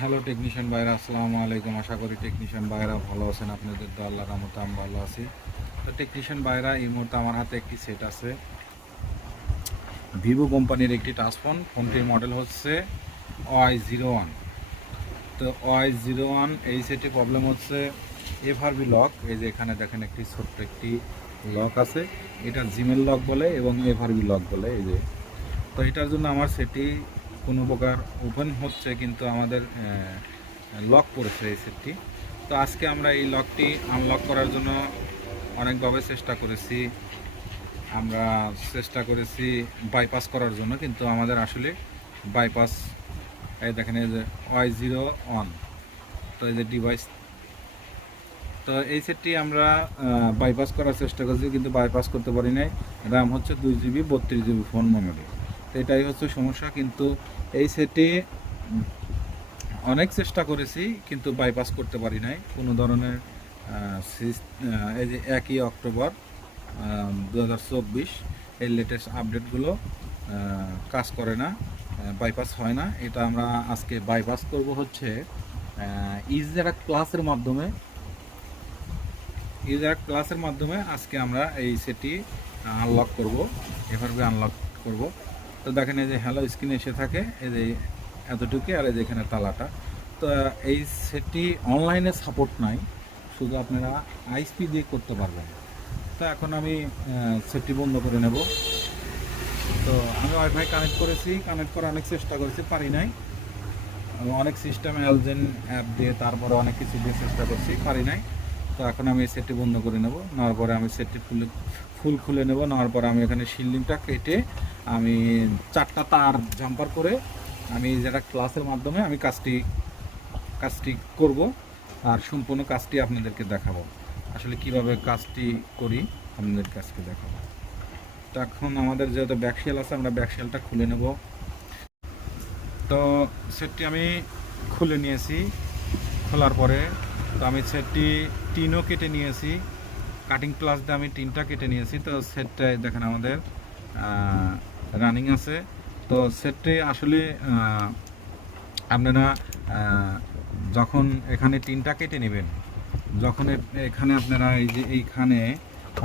Hello technician ভাইরা, আসসালামু আলাইকুম। আশা করি টেকনিশিয়ান ভাইরা ভালো আছেন। আপনাদের তো আল্লাহর রহমতে আমি ভালো আছি। তো টেকনিশিয়ান ভাইরা, এই মুহূর্তে আমার হাতে একটি সেট আছে। ভিভো কোম্পানির একটি টাচ ফোন ফোনটির মডেল হচ্ছে ওয়াই জিরো ওয়ান তো ওয়াই জিরো ওয়ান এই সেটে প্রবলেম হচ্ছে এফআরবি লক এই যে এখানে দেখেন একটি ছোট্ট একটি লক আছে। এটা জিমেল লক বলে এবং এফআরবি লক বলে, এই যে। তো এটার জন্য আমার সেটি কোনো প্রকার ওপেন হচ্ছে কিন্তু আমাদের লক পড়েছে এই সেটটি তো আজকে আমরা এই লকটি আনলক করার জন্য অনেকভাবে চেষ্টা করেছি। আমরা চেষ্টা করেছি বাইপাস করার জন্য, কিন্তু আমাদের আসলে বাইপাস এই দেখেন এই যে ওয়াই জিরো ওয়ান তো এই যে ডিভাইস তো এই সেটটি আমরা বাইপাস করার চেষ্টা করছি, কিন্তু বাইপাস করতে পারি নাই। র্যাম হচ্ছে দুই জিবি বত্রিশ জিবি ফোন মেমোরি এটাই হচ্ছে সমস্যা, কিন্তু এই সেটে অনেক চেষ্টা করেছি, কিন্তু বাইপাস করতে পারি নাই। কোনো ধরনের এই যে একই অক্টোবর দু হাজার চব্বিশ, এই লেটেস্ট আপডেটগুলো কাজ করে না বাইপাস হয় না। এটা আমরা আজকে বাইপাস করব হচ্ছে ইজ ইজারা ক্লাসের মাধ্যমে। ইজ ইউজার ক্লাসের মাধ্যমে আজকে আমরা এই সেটটি আনলক করব, এভাবে আনলক করব। তো দেখেন এই যে হ্যালো স্ক্রিন এসে থাকে, এই যে এতটুকু আর এই যে এখানে তালাটা। তো এই সেটটি অনলাইনে সাপোর্ট নাই, শুধু আপনারা আইসপি দিয়ে করতে পারবেন। তো এখন আমি সেটটি বন্ধ করে নেব। তো আমি ওয়াইফাই কানেক্ট করেছি, কানেক্ট করার অনেক চেষ্টা করেছি, পারি নাই। অনেক সিস্টেম অ্যালজেন অ্যাপ দিয়ে তারপরে অনেক কিছু দিয়ে চেষ্টা করছি, পারি নাই। তো এখন আমি এই সেটটি বন্ধ করে নেব, নেওয়ার পরে আমি সেটটি ফুল ফুল খুলে নেব, নেওয়ার পরে আমি এখানে শিল্ডিংটা কেটে আমি চারটা তার জাম্পার করে আমি যেটা ক্লাসের মাধ্যমে আমি কাজটি কাজটি করব আর সম্পূর্ণ কাজটি আপনাদেরকে দেখাবো। আসলে কীভাবে কাজটি করি আপনাদের কাজকে দেখাবো। তো এখন আমাদের যেহেতু ব্যাকশেল আছে, আমরা ব্যাকশেলটা খুলে নেব। তো সেটটি আমি খুলে নিয়েছি, খোলার পরে তো আমি সেটটি টিনও কেটে নিয়েছি। কাটিং প্লাস দিয়ে আমি টিনটা কেটে নিয়েছি। তো সেটটাই দেখেন আমাদের রানিং আছে। তো সেটটি আসলে আপনারা যখন এখানে টিনটা কেটে নেবেন, যখন এখানে আপনারা এই যে এইখানে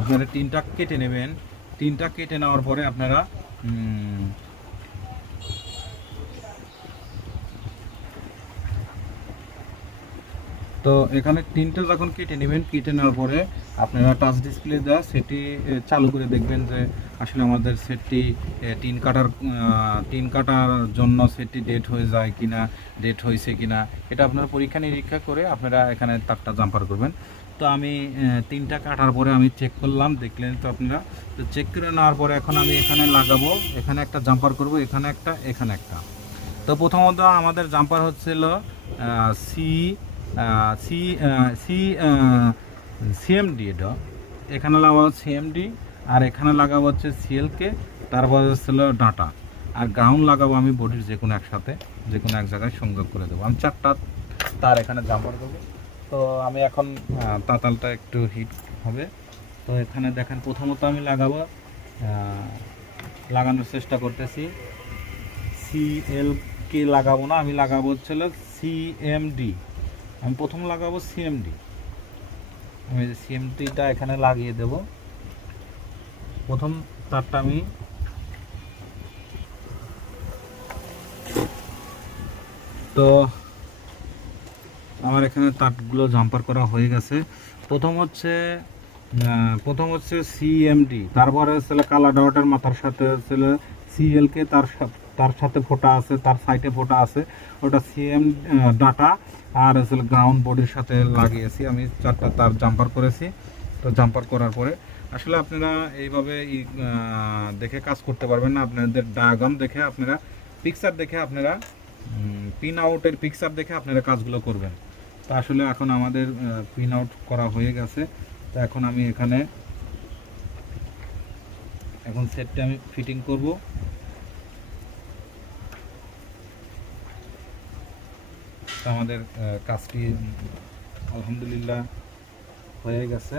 আপনারা টিনটা কেটে নেবেন, টিনটা কেটে নেওয়ার পরে আপনারা তো এখানে তিনটা যখন কেটে নেবেন কেটে নেওয়ার পরে আপনারা টাচ ডিসপ্লে দেওয়া সেটি চালু করে দেখবেন যে আসলে আমাদের সেটটি টিন কাটার টিন কাটার জন্য সেটটি ডেট হয়ে যায় কিনা ডেট হয়েছে কিনা, এটা আপনারা পরীক্ষা নিরীক্ষা করে আপনারা এখানে তারটা জাম্পার করবেন। তো আমি তিনটা কাটার পরে আমি চেক করলাম, দেখলেন তো আপনারা। তো চেক করে নেওয়ার পরে এখন আমি এখানে লাগাবো, এখানে একটা জাম্পার করব, এখানে একটা এখানে একটা। তো প্রথমত আমাদের জাম্পার হচ্ছিল সি সি সি সিএমডি এটা এখানে লাগাবো সিএমডি আর এখানে লাগাবো হচ্ছে সিএলকে তারপর হচ্ছিল ডাটা। আর গ্রাউন্ড লাগাবো আমি বডির যে কোনো একসাথে, যে কোনো এক জায়গায় সংযোগ করে দেবো। আমি চারটা তার এখানে জাম্পার করব তো আমি এখন তাতালটা একটু হিট হবে। তো এখানে দেখেন, প্রথমত আমি লাগাবো লাগানোর চেষ্টা করতেছি। সিএল কে লাগাবো না, আমি লাগাবো হচ্ছিল সিএমডি আমি প্রথম লাগাবো সিএমডি আমি যে সিএমডিটা এখানে লাগিয়ে দেব। প্রথম তারটা আমি তো আমার এখানে তারগুলো জাম্পার করা হয়ে গেছে। প্রথম হচ্ছে প্রথম হচ্ছে সিএমডি তারপরে হচ্ছে কালা ডটের মাথার সাথে হচ্ছে সিএলকে তার তার সাথে ফোটা আছে, তার সাইডে ফোটা আছে। ওটা সিএম ডাটা আর হচ্ছে গ্রাউন্ড বডির সাথে লাগিয়েছি। আমি চারটা তার জাম্পার করেছি। তো জাম্পার করার পরে আসলে আপনারা এইভাবে দেখে কাজ করতে পারবেন না। আপনাদের ডায়াগ্রাম দেখে আপনারা পিকচার দেখে আপনারা পিন আউটের পিকচার দেখে আপনারা কাজগুলো করবেন। তো আসলে এখন আমাদের পিন আউট করা হয়ে গেছে। তো এখন আমি এখানে, এখন সেটটা আমি ফিটিং করব। তো আমাদের কাজটি আলহামদুলিল্লাহ হয়ে গেছে।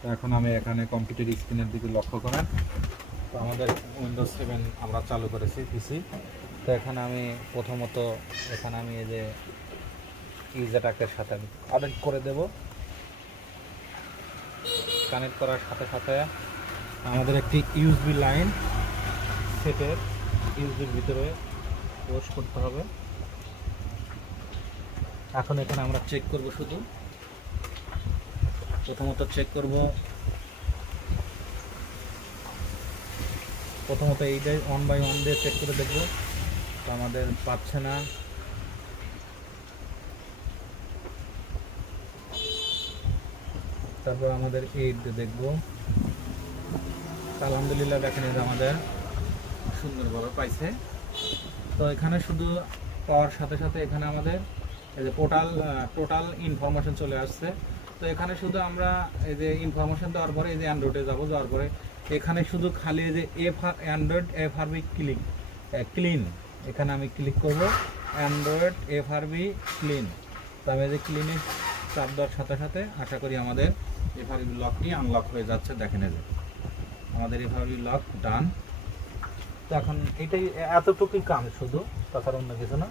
তো এখন আমি এখানে কম্পিউটার স্ক্রিনের দিকে লক্ষ্য করেন। তো আমাদের উইন্ডোজ সেভেন আমরা চালু করেছি পিসি তো এখানে আমি প্রথমত, এখানে আমি এই যে ইজেটাকের সাথে কানেক্ট করে দেব। কানেক্ট করার সাথে সাথে আমাদের একটি ইউএসবি লাইন সেটের ইউএসবির ভিতরে পোস্ট করতে হবে। এখন এখানে আমরা চেক করব শুধু। প্রথমত চেক করব। প্রথমত এইটাই অন বাই অন দিয়ে চেক করে দেখব। তো আমাদের পাচ্ছে না। তারপর আমাদের এইট দেখব। আলহামদুলিল্লাহ দেখেন যে আমাদের সুন্দরভাবে পাইছে। তো এখানে শুধু পাওয়ার সাথে সাথে এখানে আমাদের এই যে টোটাল টোটাল ইনফরমেশন চলে আসছে। তো এখানে শুধু আমরা এই যে ইনফরমেশন দেওয়ার পরে এই যে অ্যান্ড্রয়েডে যাব, যাওয়ার পরে এখানে শুধু খালি যে F R android F RB click clean এখানে আমি ক্লিক করব android F R B clean তো আমি এই যে ক্লিনে চাপ দেওয়ার সাথে সাথে আশা করি আমাদের এফ আরবি লকটি আনলক হয়ে যাচ্ছে। দেখেন এই যে, আমাদের এফ আরবি লক ডান তো এখন এটাই এতটুকুই কাম শুধু, তাছাড়া অন্য কিছু না।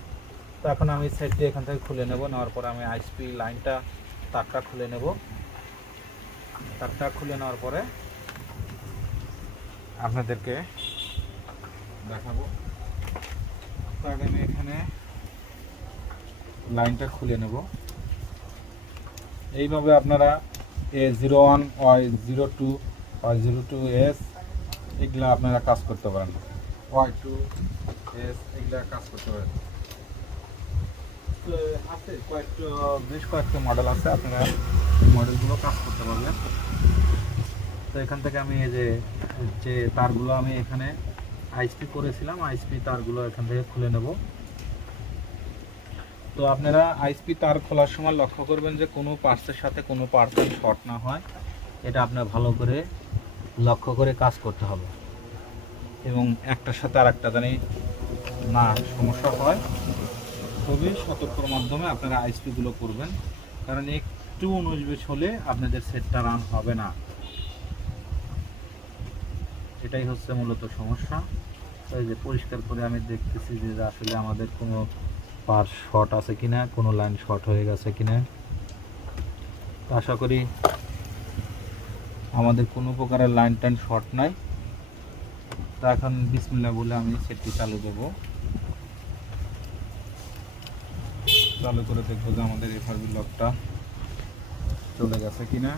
তো এখন আমি সেটটি এখান থেকে খুলে নেব। নেওয়ার পর আমি আইসপি লাইনটা তারটা খুলে নেব। তারটা খুলে নেওয়ার পরে আপনাদেরকে দেখাবো। তো আগে আমি এখানে লাইনটা খুলে নেব। এইভাবে আপনারা A zero one Y zero two Y zero two S এগুলা আপনারা কাজ করতে পারেন। ওয়াই টু এস এগুলা কাজ করতে পারেন। আছে, কয়েকটা, বেশ কয়েকটা মডেল আছে, আপনারা মডেলগুলো কাজ করতে পারবেন। তো এখান থেকে আমি এই যে যে তারগুলো আমি এখানে আইসপি করেছিলাম আইসপি তারগুলো এখান থেকে খুলে নেব। তো আপনারা আইসপি তার খোলার সময় লক্ষ্য করবেন যে কোনো পার্টসের সাথে কোনো পার্টসের শর্ট না হয়। এটা আপনার ভালো করে লক্ষ্য করে কাজ করতে হবে। এবং একটার সাথে আর একটা জানি না সমস্যা হয়। খুবই সতর্কর মাধ্যমে আপনারা আইসপিগুলো করবেন। কারণ একটু উনিশ হলে আপনাদের সেটটা রান হবে না। এটাই হচ্ছে মূলত সমস্যা। এই যে পরিষ্কার করে আমি দেখতেছি যে আসলে আমাদের কোনো পার শর্ট আছে কিনা, কোনো লাইন শর্ট হয়ে গেছে কিনা। আশা করি আমাদের কোনো প্রকারের লাইন টাইন শর্ট নাই। তো এখন বিসমিল্লা বলে আমি সেটটি চালু দেবো। চালু করে দেখব যে আমাদের এফআরবি লকটা চলে গেছে কিনা।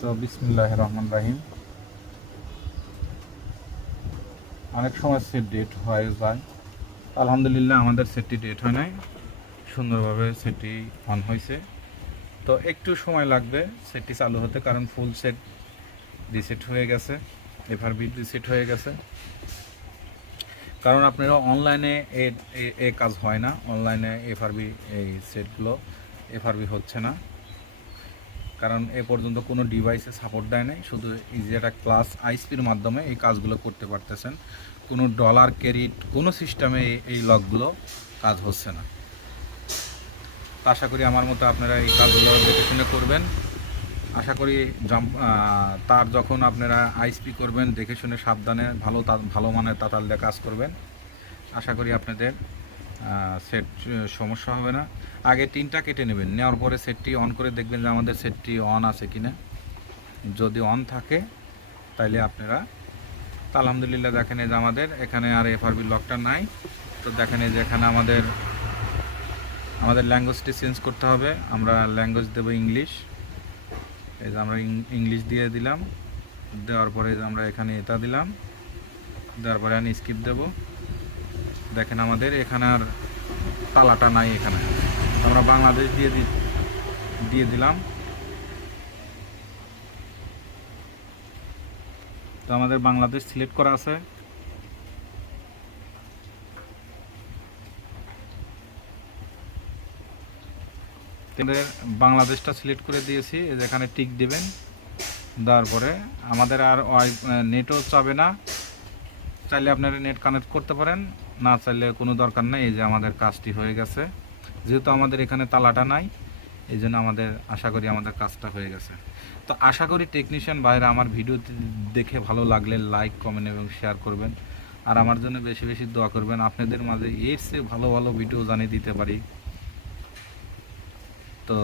তো বিসমিল্লাহ রহমান রাহিম। অনেক সময় সেট ডেট হয়ে যায়। আলহামদুলিল্লাহ আমাদের সেটটি ডেট হয় নাই। সুন্দরভাবে সেটটি অন হয়েছে। তো একটু সময় লাগবে সেটটি চালু হতে, কারণ ফুল সেট রিসেট হয়ে গেছে। এফআরবি সেট হয়ে গেছে। কারণ আপনারা অনলাইনে এ কাজ হয় না। অনলাইনে এফআরবি এই সেটগুলো এফআরবি হচ্ছে না। কারণ এ পর্যন্ত কোনো ডিভাইসে সাপোর্ট দেয় নাই। শুধু ইজি একটা ক্লাস আইসপির মাধ্যমে এই কাজগুলো করতে পারতেছেন। কোনো ডলার ক্রেডিট, কোনো সিস্টেমে এই- লকগুলো কাজ হচ্ছে না। আশা করি আমার মতো আপনারা এই কাজগুলো দেখে শুনে করবেন। আশা করি তার যখন আপনারা আইসপি করবেন, দেখে শুনে সাবধানে, ভালো ভালো মানের তাতাল দিয়ে কাজ করবেন। আশা করি আপনাদের সেট সমস্যা হবে না। আগে টিনটা কেটে নেবেন, নেওয়ার পরে সেটটি অন করে দেখবেন যে আমাদের সেটটি অন আছে কিনা যদি অন থাকে, তাইলে আপনারা, তো আলহামদুলিল্লাহ দেখেন যে আমাদের, এখানে আর এফআরবি লকটা নাই। তো দেখেন যে এখানে আমাদের আমাদের ল্যাঙ্গুয়েজটি চেঞ্জ করতে হবে। আমরা ল্যাঙ্গুয়েজ দেবো ইংলিশ এই যে আমরা ইংলিশ দিয়ে দিলাম। দেওয়ার পরে আমরা এখানে এটা দিলাম। দেওয়ার পরে আমি স্কিপ দেব। দেখেন আমাদের এখানে আর তালাটা নাই এখানে। আমরা বাংলাদেশ দিয়ে দিয়ে দিলাম। তো আমাদের বাংলাদেশ সিলেক্ট করা আছে। আমাদের বাংলাদেশটা সিলেক্ট করে দিয়েছি, এই যে এখানে টিক দিবেন, দেওয়ার পরে আমাদের আর ওয়াই নেটও চাবে না। চাইলে আপনারা নেট কানেক্ট করতে পারেন, না চাইলে কোনো দরকার নেই, এই যে আমাদের কাজটি হয়ে গেছে। যেহেতু আমাদের এখানে তালাটা নাই, এই জন্য আমাদের, আশা করি আমাদের কাজটা হয়ে গেছে। তো আশা করি টেকনিশিয়ান বাইরে আমার ভিডিও দেখে ভালো লাগলে লাইক কমেন্ট এবং শেয়ার করবেন। আর আমার জন্য বেশি বেশি দোয়া করবেন, আপনাদের মাঝে এর চেয়ে ভালো ভালো ভিডিও জানিয়ে দিতে পারি। তো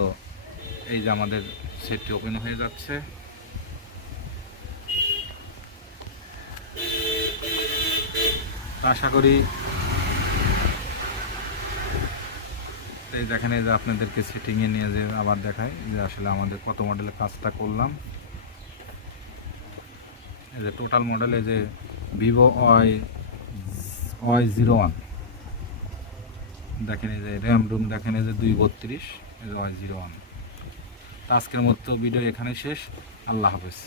এই যে আমাদের সেটটি ওপেন হয়ে যাচ্ছে। আশা করি এই দেখেন এই যে আপনাদেরকে সেটিংয়ে নিয়ে যে আবার দেখাই যে আসলে আমাদের কত মডেলের কাজটা করলাম। এই যে টোটাল মডেল যে Vivo Y Y zero one দেখেন এই যে র্যাম রুম দেখেন এই যে দুই বত্রিশ। Y zero one. আজকের মতো ভিডিও এখানে শেষ। আল্লাহ হাফেজ।